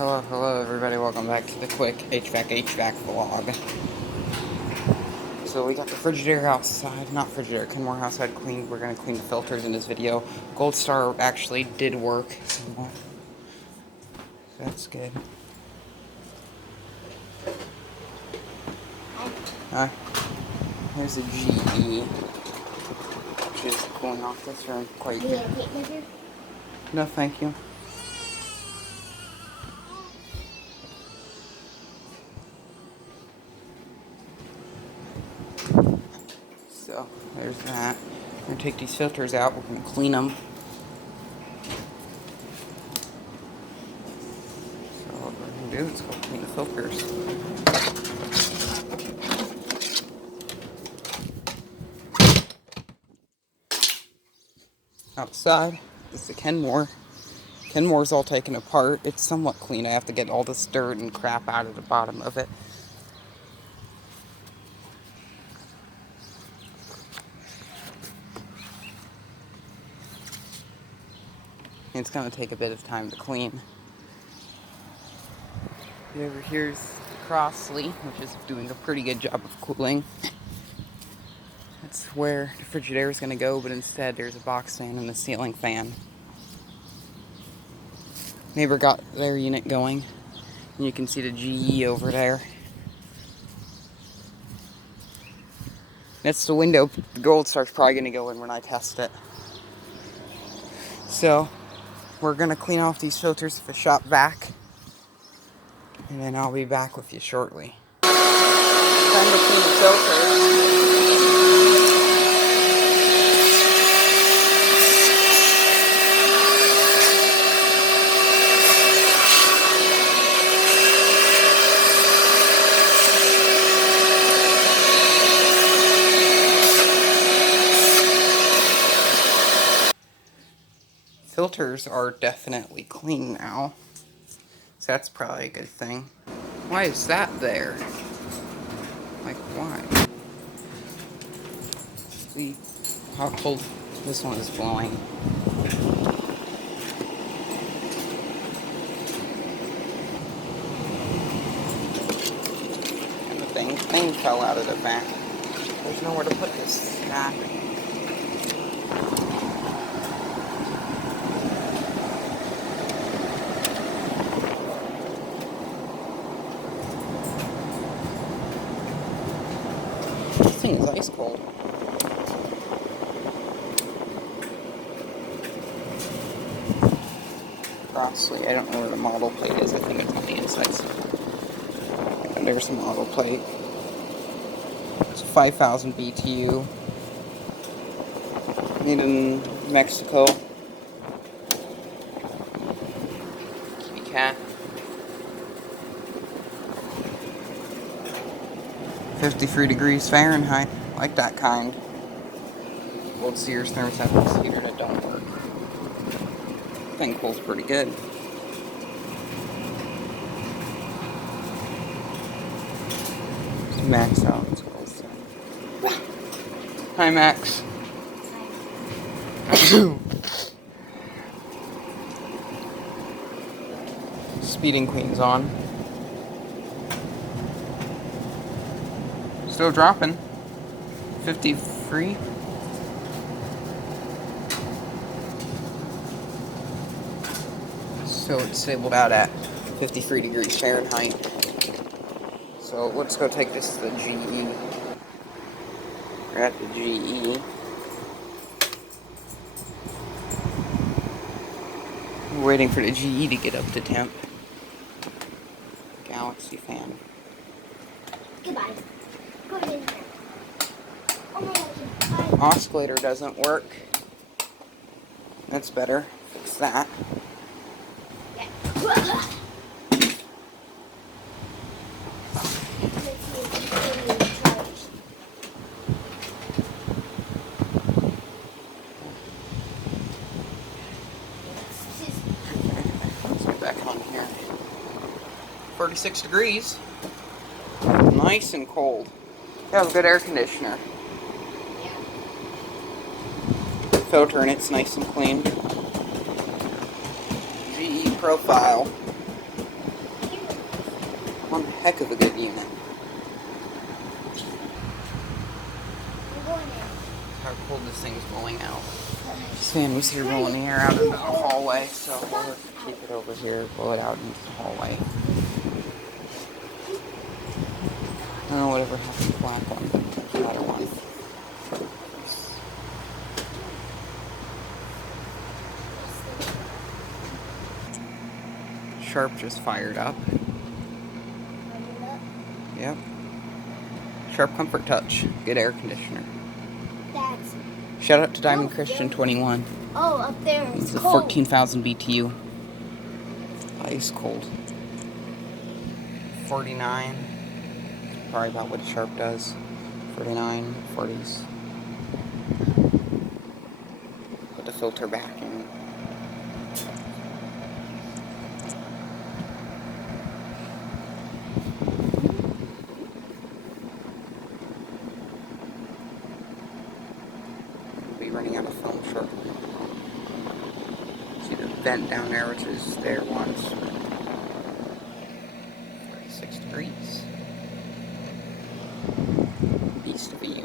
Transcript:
Hello everybody, welcome back to the quick HVAC vlog. So we got the Frigidaire outside, not Frigidaire, Kenmore outside cleaned. We're going to clean the filters in this video. Gold Star actually did work. That's good. Here's a GE, which is cooling off this room quite good. No, thank you. So, there's that. We're going to take these filters out. We're going to clean them. So, what we're going to do is go clean the filters. Outside is the Kenmore. Kenmore's all taken apart. It's somewhat clean. I have to get all this dirt and crap out of the bottom of it. It's going to take a bit of time to clean. Over here's the Crossley, which is doing a pretty good job of cooling. That's where the Frigidaire is going to go, but instead there's a box fan and a ceiling fan. Neighbor got their unit going, and you can see the GE over there. That's the window the Gold Star's probably going to go in when I test it. So, we're going to clean off these filters at the shop vac, and then I'll be back with you shortly. Time to clean the filters. Filters are definitely clean now, so that's probably a good thing. Why is that there? Like, why? See how cold this one is blowing. And the thing fell out of the back. There's nowhere to put this back. This thing is ice cold. Crossley, I don't know where the model plate is. I think it's on the inside. And there's the model plate. It's 5,000 BTU. Made in Mexico. Kitty cat. 53 degrees Fahrenheit. Like that kind. Old Sears thermostatic heater that don't work. Thing cools pretty good. It's max out. It's close. Hi, Max. Speeding Queen's on. Still dropping. 53. So it's stabled out at 53 degrees Fahrenheit. So let's go take this to the GE. We're at the GE. We're waiting for the GE to get up to temp. Galaxy fan. Goodbye. Go ahead. Oh my God. Oscillator doesn't work. That's better. Fix that. Let's get back on here. 36 degrees. Nice and cold. You have a good air conditioner. Filter and it's nice and clean. GE profile. One heck of a good unit. I'm going in. How cold this thing's blowing out. This fan was here blowing the air out into the hallway, so we'll have to keep it over here, blow it out into the hallway. I don't know whatever happened to the black one, but the other one. Sharp just fired up. Yep. Sharp Comfort Touch. Good air conditioner. That's. Shout out to Diamond Christian 21. Oh, up there. It's a cold. 14,000 BTU. Ice cold. 49. Probably about what Sharp does. 49, 40s. Put the filter back in. We'll be running out of film shortly. See the vent down there, which is there once. 36 degrees. Beast of a unit.